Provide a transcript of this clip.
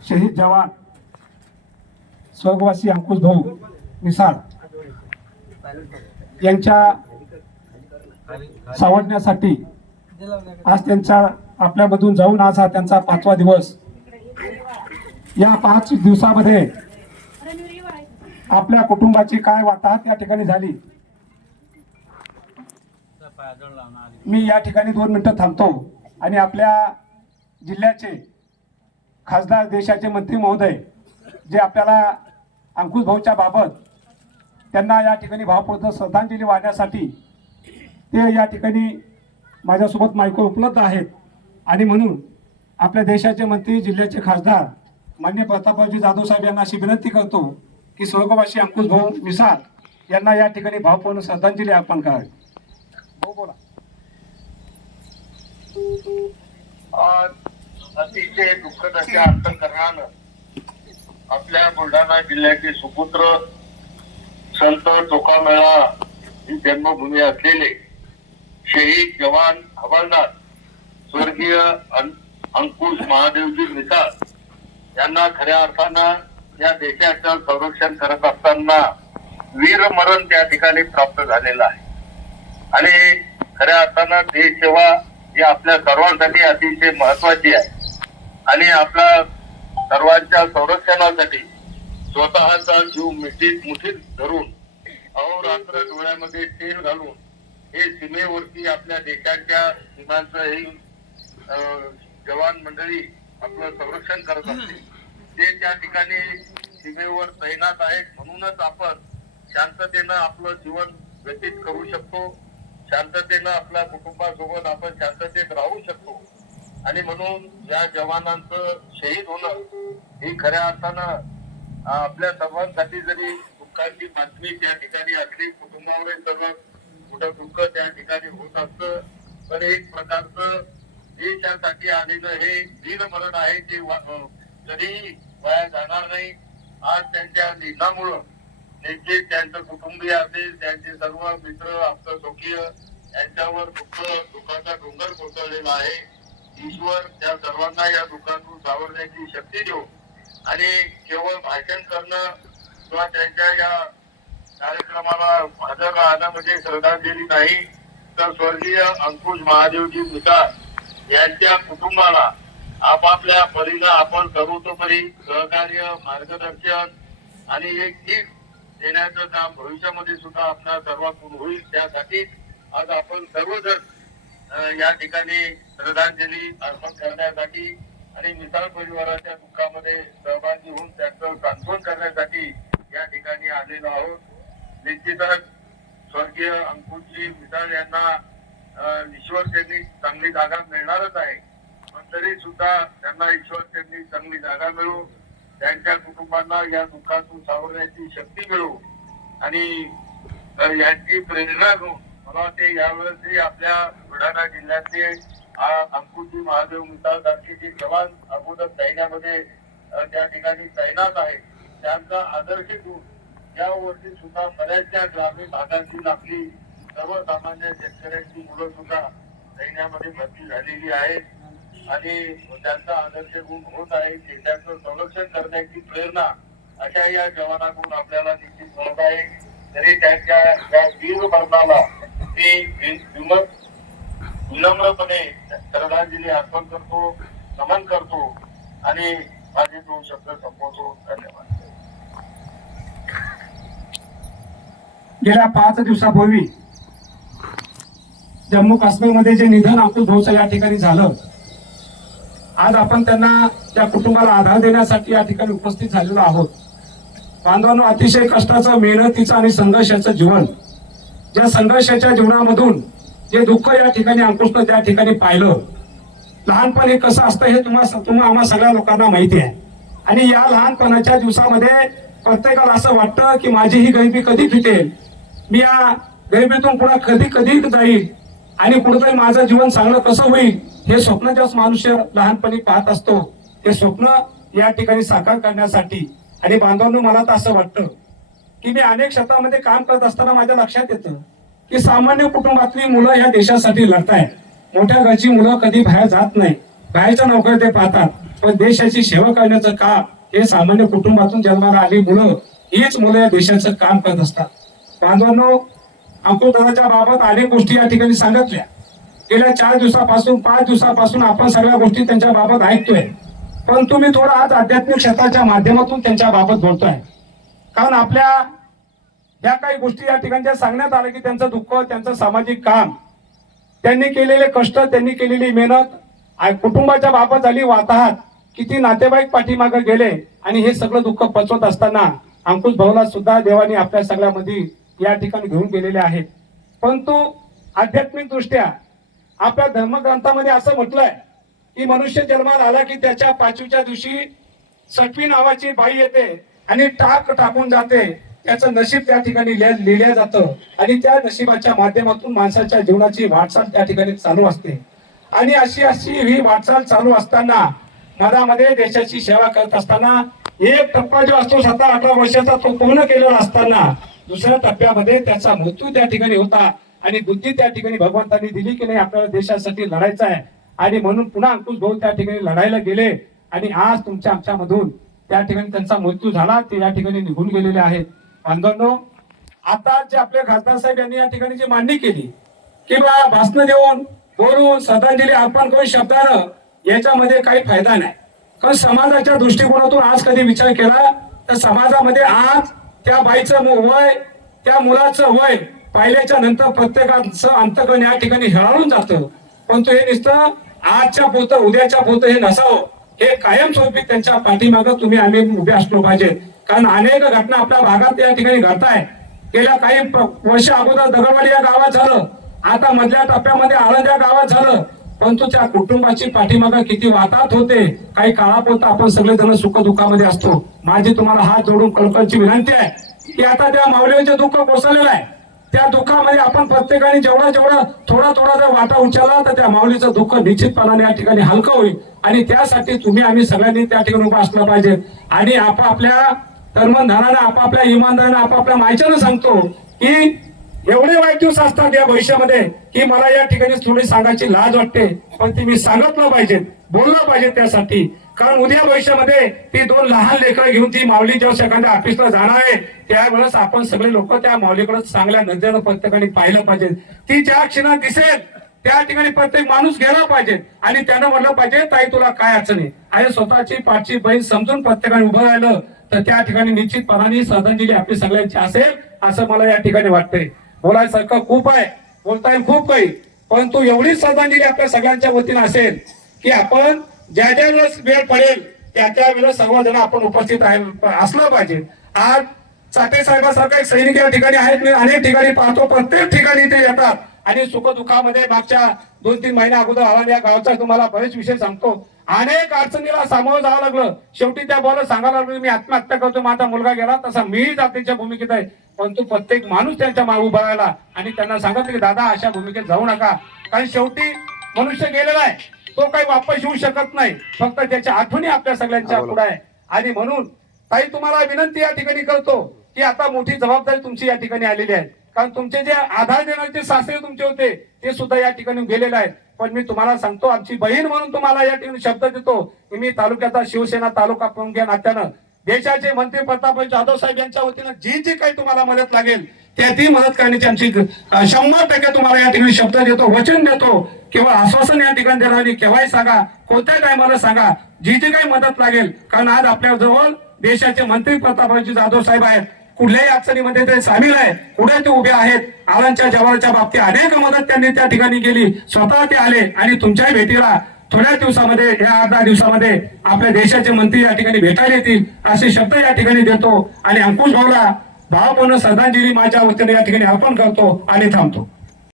शहीद जवान स्वर्गवासी अंकुश भाऊ मिसाळ यांच्या सावरण्यासाठी आज त्यांच्या आपल्यामधून जाऊन आज हा त्यांचा 5वा दिवस। या 5 दिवसामध्ये आपल्या कुटुंबाची काय वाताहत या ठिकाणी झाली। मी या ठिकाणी 2 मिनिटं थांबतो आणि आपल्या जिल्ह्याचे खासदार देशाचे मंत्री महोदय जे आपल्याला अंकुश भाऊच्या बाबत त्यांना या ठिकाणी भावपूर्ण श्रद्धांजली वाहण्यासाठी ते या ठिकाणी माझ्यासोबत मायको उपलब्ध आहेत आणि म्हणून आपल्या देशाचे मंत्री जिल्ह्याचे खासदार माननीय प्रतापरावजी जाधव साहेब यांना अशी विनंती करतो की स्वर्गवासी अंकुश भाऊ मिसाळ यांना या ठिकाणी भावपूर्ण श्रद्धांजली अर्पण करावी। बोला। अतिशय दुःखद अशा अंतःकरणानं आपल्या बुलढाणा जिल्ह्याचे सुपुत्र संत चोखामेळा ही जन्मभूमी असलेले शहीद जवान हवालदार स्वर्गीय अंकुश महादेवजी मिसाळ यांना खऱ्या अर्थानं या देशाचं संरक्षण करत असताना वीरमरण त्या ठिकाणी प्राप्त झालेलं आहे आणि खऱ्या अर्थानं देश सेवा ही आपल्या सर्वांसाठी अतिशय महत्वाची आहे आणि आपल्या सर्वांच्या संरक्षणासाठी स्वतःचा जीव मुठीत धरून अहोरात्र डोळ्यामध्ये तेल घालून हे सीमेवरती आपल्या देशाच्या सीमांचं हे जवान मंडळी आपलं संरक्षण करत असते। ते त्या ठिकाणी सीमेवर तैनात आहेत म्हणूनच आपण शांततेनं आपलं जीवन व्यतीत करू शकतो, शांततेनं आपल्या कुटुंबासोबत आपण शांततेत राहू शकतो आणि म्हणून या जवानांचं शहीद होणं ही खऱ्या अर्थानं आपल्या सर्वांसाठी जरी दुःखाची बातमी त्या ठिकाणी असली, कुटुंबावर सगळं मोठं दुःख त्या ठिकाणी होत असतं, पण एक प्रकारचं देशासाठी आलेलं हे वीरमरण आहे ते कधी वाया जाणार नाही। आज त्यांच्या निधनामुळं नेमके त्यांचं कुटुंबीय असेल, त्यांचे सर्व मित्र आपलं स्वकीय यांच्यावर दुःखाचा डोंगर कोसळलेला आहे। ईश्वर त्या सर्वांना या दुःखातून सावरण्याची शक्ती देऊ आणि केवळ भाषण करणं किंवा त्यांच्या या कार्यक्रमाला हजर राहणं म्हणजे श्रद्धांजली नाही, तर स्वर्गीय अंकुश महादेवजी मिसाळ यांच्या कुटुंबाला आपापल्या परीनं आपण सर्वतोपरी सहकार्य, मार्गदर्शन आणि एक ठीक देण्याचं काम भविष्यामध्ये सुद्धा आपल्या सर्वातून होईल। त्यासाठी आज आपण सर्वजण या ठिकाणी श्रद्धांजली अर्पण करण्यासाठी आणि मिसाळ परिवाराच्या दुःखामध्ये सहभागी होऊन त्यांचं सांत्वन करण्यासाठी या ठिकाणी आलेलो आहोत। निश्चितच स्वर्गीय अंकुशजी मिसाळ यांना ईश्वर त्यांनी चांगली जागा मिळणारच आहे, पण तरी सुद्धा त्यांना ईश्वर त्यांनी चांगली जागा मिळू, त्यांच्या कुटुंबांना या दुःखातून सावरण्याची शक्ती मिळू आणि यांची प्रेरणा घेऊन मला वाटते यावेळेस आपल्या बुलढाणा जिल्ह्यातले अंकुशजी महादेव मिसाळ सारखे जे जवान अगोदर सैन्यामध्ये त्या ठिकाणी तैनात आहेत त्यांचा आदर्श घेऊन यावर्षी सुद्धा बऱ्याचशा ग्रामीण भागातील आपली सर्वसामान्य शेतकऱ्यांची मुलं सुद्धा सैन्यामध्ये भरती झालेली आहेत आणि त्यांचा आदर्श गुण होत आहे। देशाचं संरक्षण करण्याची प्रेरणा अशा या जवानाकडून आपल्याला निश्चित मिळत आहे। तरी त्यांच्या या वीर मरणाला मी विनम्रपणे श्रद्धांजली अर्पण करतो, नमन करतो आणि माझे 2 शब्द संपवतो। धन्यवाद। गेल्या 5 दिवसापूर्वी जम्मू काश्मीरमध्ये जे निधन अंकुश भाऊचं या ठिकाणी झालं, आज आपण त्यांना त्या कुटुंबाला आधार देण्यासाठी या ठिकाणी उपस्थित झालेलो आहोत। बांधवांनो, अतिशय कष्टाचं, मेहनतीचं आणि संघर्षाचं जीवन, ज्या संघर्षाच्या जीवनामधून जे दुःख या ठिकाणी अंकुशनं त्या ठिकाणी पाहिलं, लहानपणी कसं असतं हे तुम्हा आम्हा सगळ्या लोकांना माहिती आहे आणि या लहानपणाच्या दिवसामध्ये प्रत्येकाला असं वाटतं की माझी ही गरिबी कधी फिटेल, मी या गरिबीतून पुन्हा कधी जाईल आणि कुठेतरी माझं जीवन चांगलं कसं होईल हे स्वप्न ज्यास मनुष्य लहानपणी पाहत असतो, ते स्वप्न या ठिकाणी साकार करण्यासाठी आणि बांधवांनो, मला तर असं वाटतं की मी अनेक क्षेत्रामध्ये काम करत असताना माझ्या लक्षात येतं की सामान्य कुटुंबातली मुलं या देशासाठी लढतायत। मोठ्या घरची मुलं कधी बाहेर जात नाही बाहेरच्या नोकऱ्या ते पाहतात, पण देशाची सेवा करण्याचं काम हे सामान्य कुटुंबातून जन्माला आली मुलं, हीच मुलं या देशाचं काम करत असतात. बांधवांनो, अंकुरदादाच्या बाबत अनेक गोष्टी या ठिकाणी सांगितल्या. गेल्या 4 दिवसापासून 5 दिवसापासून आपण सगळ्या गोष्टी त्यांच्या बाबत ऐकतोय, पण तुम्ही थोडं आज आध्यात्मिक क्षेत्राच्या माध्यमातून त्यांच्या बाबत बोलतोय. कारण आपल्या या काही गोष्टी या ठिकाणी ज्या सांगण्यात आलं की त्यांचं दुःख, त्यांचं सामाजिक काम, त्यांनी केलेले कष्ट, त्यांनी केलेली मेहनत, कुटुंबाच्या बाबत झाली वाताहत, किती नातेवाईक पाठीमागे गेले, आणि हे सगळं दुःख पचवत असताना अंकुश भाऊला सुद्धा देवाने आपल्या सगळ्यामध्ये या ठिकाणी घेऊन गेलेले आहेत. परंतु आध्यात्मिक दृष्ट्या आपल्या धर्मग्रंथामध्ये असं म्हटलंय की मनुष्य जन्माला आला की त्याच्या 5व्या दिवशी सटवी नावाची बाई येते आणि टाक टाकून जाते. त्याचं नशीब त्या ठिकाणी लिहिलं जातं आणि त्या नशिबाच्या माध्यमातून माणसाच्या जीवनाची वाटचाल त्या ठिकाणी चालू असते. आणि अशी ही वाटचाल चालू असताना मनामध्ये देशाची सेवा करत असताना एक टप्पा जो असतो 17-18 वर्षाचा तो पूर्ण केलेला असताना दुसऱ्या टप्प्यामध्ये त्याचा मृत्यू त्या ठिकाणी होता. आणि बुद्धी त्या ठिकाणी भगवंतांनी दिली की नाही आपल्याला देशासाठी लढायचं आहे, आणि म्हणून पुन्हा अंकुश भाऊ त्या ठिकाणी लढायला गेले. आणि आज तुमच्या आमच्यामधून त्या ठिकाणी त्यांचा मृत्यू झाला, ते या ठिकाणी निघून गेलेले आहेत. बांधवांनो, आता जे आपले खासदार साहेब यांनी या ठिकाणी जी मांडणी केली की बा भाषण देऊन बोलून श्रद्धांजली अर्पण करून शब्दानं याच्यामध्ये काही फायदा नाही. कारण समाजाच्या दृष्टिकोनातून आज कधी विचार केला तर समाजामध्ये आज त्या बाईचं वय, त्या मुलाचं वय पाहिल्याच्या नंतर प्रत्येकाचं अंतकरण या ठिकाणी हेळाळून जातं. परंतु हे नुसतं आजच्या पुरतं, उद्याच्या पुरतं हे नसावं, हे कायमस्वरूपी त्यांच्या पाठीमागं तुम्ही आम्ही उभे असलो पाहिजे. कारण अनेक घटना आपल्या भागात या ठिकाणी घडताय. गेल्या काही वर्ष अगोदर दगडवाडी या गावात झालं, आता मधल्या टप्प्यामध्ये आळंद या गावात झालं. परंतु त्या कुटुंबाची पाठीमागं किती वाताहत होते. काही काळापुरतं आपण सगळेजण सुख दुःखामध्ये असतो. माझी तुम्हाला हात जोडून कळकळीची विनंती आहे की आता त्या माऊलीचे दुःख कोसळलेलं आहे. त्या दुःखामध्ये आपण प्रत्येकाने जेवढा थोडा जर वाटा उचलला तर त्या माऊलीचं दुःख निश्चितपणाने या ठिकाणी हलकं होईल. आणि त्यासाठी तुम्ही आम्ही सगळ्यांनी त्या ठिकाणी उभं असलं पाहिजे. आणि आपापल्या धर्मधानानं, आपापल्या इमानदारानं, आपापल्या मायच्यानं सांगतो की एवढे वाईट दिवस असतात या भविष्यामध्ये की मला या ठिकाणी थोडी सांगायची लाज वाटते, पण ती मी सांगितलं पाहिजे, बोललं पाहिजे त्यासाठी. कारण उद्या भविष्यामध्ये ती 2 लहान लेकरं घेऊन ती माऊली जेव्हा एखाद्या ऑफिसला जाणार आहे त्यावेळेस आपण सगळे लोक त्या माऊलीकडे चांगल्या नजरेनं प्रत्येकाने पाहिलं पाहिजे. ती ज्या क्षणात दिसेल त्या ठिकाणी प्रत्येक माणूस गेला पाहिजे आणि त्यानं म्हटलं पाहिजे ताई तुला काय अडचणी आहे. स्वतःची पाठची बहीण समजून प्रत्येकाने उभं राहिलं तर त्या ठिकाणी निश्चितपणाने श्रद्धांजली आपली सगळ्यांची असेल असं मला या ठिकाणी वाटतंय. बोलायसारखं खूप आहे, बोलता येईल खूप काही, परंतु एवढी श्रद्धांजली आपल्या सगळ्यांच्या वतीनं असेल की आपण ज्या वेळेस वेळ पडेल त्या वेळेस सर्वजण आपण उपस्थित असलं पाहिजे. आज चाटे साहेबांसारखा एक सैनिक या ठिकाणी आहेत, मी अनेक ठिकाणी पाहतो, प्रत्येक ठिकाणी ते येतात आणि सुखदुःखामध्ये मागच्या 2-3 महिन्या अगोदर आला या गावचा तुम्हाला बरेच विषय सांगतो. अनेक अडचणीला सामोरं जावं लागलं. शेवटी त्या बोला सांगायला लागलो मी आत्महत्या करतो, माझा मुलगा गेला, तसा मीही जातीच्या भूमिकेत आहे. परंतु प्रत्येक माणूस त्यांच्या मागे उभा राहिला आणि त्यांना सांगितलं की दादा अशा भूमिकेत जाऊ नका. कारण शेवटी मनुष्य गेलेला आहे, तो काही वापस येऊ शकत नाही, फक्त त्याच्या आठवणी आपल्या सगळ्यांच्या पुढे आहे. आणि म्हणून ताई तुम्हाला विनंती या ठिकाणी करतो की आता मोठी जबाबदारी तुमची या ठिकाणी आलेली आहे. कारण तुमचे जे आधार देणारे सासरे तुमचे होते ते सुद्धा या ठिकाणी गेलेले आहेत. पण मी तुम्हाला सांगतो आमची बहीण म्हणून तुम्हाला या ठिकाणी शब्द देतो की मी तालुक्याचा शिवसेना तालुका प्रमुख या नात्यानं देशाचे मंत्री प्रतापभाई जाधव साहेब यांच्या वतीनं जी काही तुम्हाला मदत लागेल ती मदत करण्याची आमची 100% तुम्हाला या ठिकाणी शब्द देतो, वचन देतो किंवा आश्वासन या ठिकाणी देणार. केव्हाही सांगा, कोणत्या टायमाला सांगा, जी काही मदत लागेल. कारण आज आपल्या जवळ देशाचे मंत्री प्रतापभाई जाधव साहेब आहेत, कुठल्याही अडचणीमध्ये ते सामील आहे, पुढे ते उभे आहेत. आळंदच्या जवानाच्या बाबतीत अनेक मदत त्यांनी त्या ठिकाणी केली, स्वतः ते आले आणि तुमच्याही भेटीला थोड्या दिवसामध्ये या 8-10 दिवसामध्ये आपल्या देशाचे मंत्री या ठिकाणी भेटायला येतील असे शब्द या ठिकाणी देतो. आणि अंकुश भाऊला भावपूर्ण श्रद्धांजली माझ्या वतीने या ठिकाणी अर्पण करतो आणि थांबतो.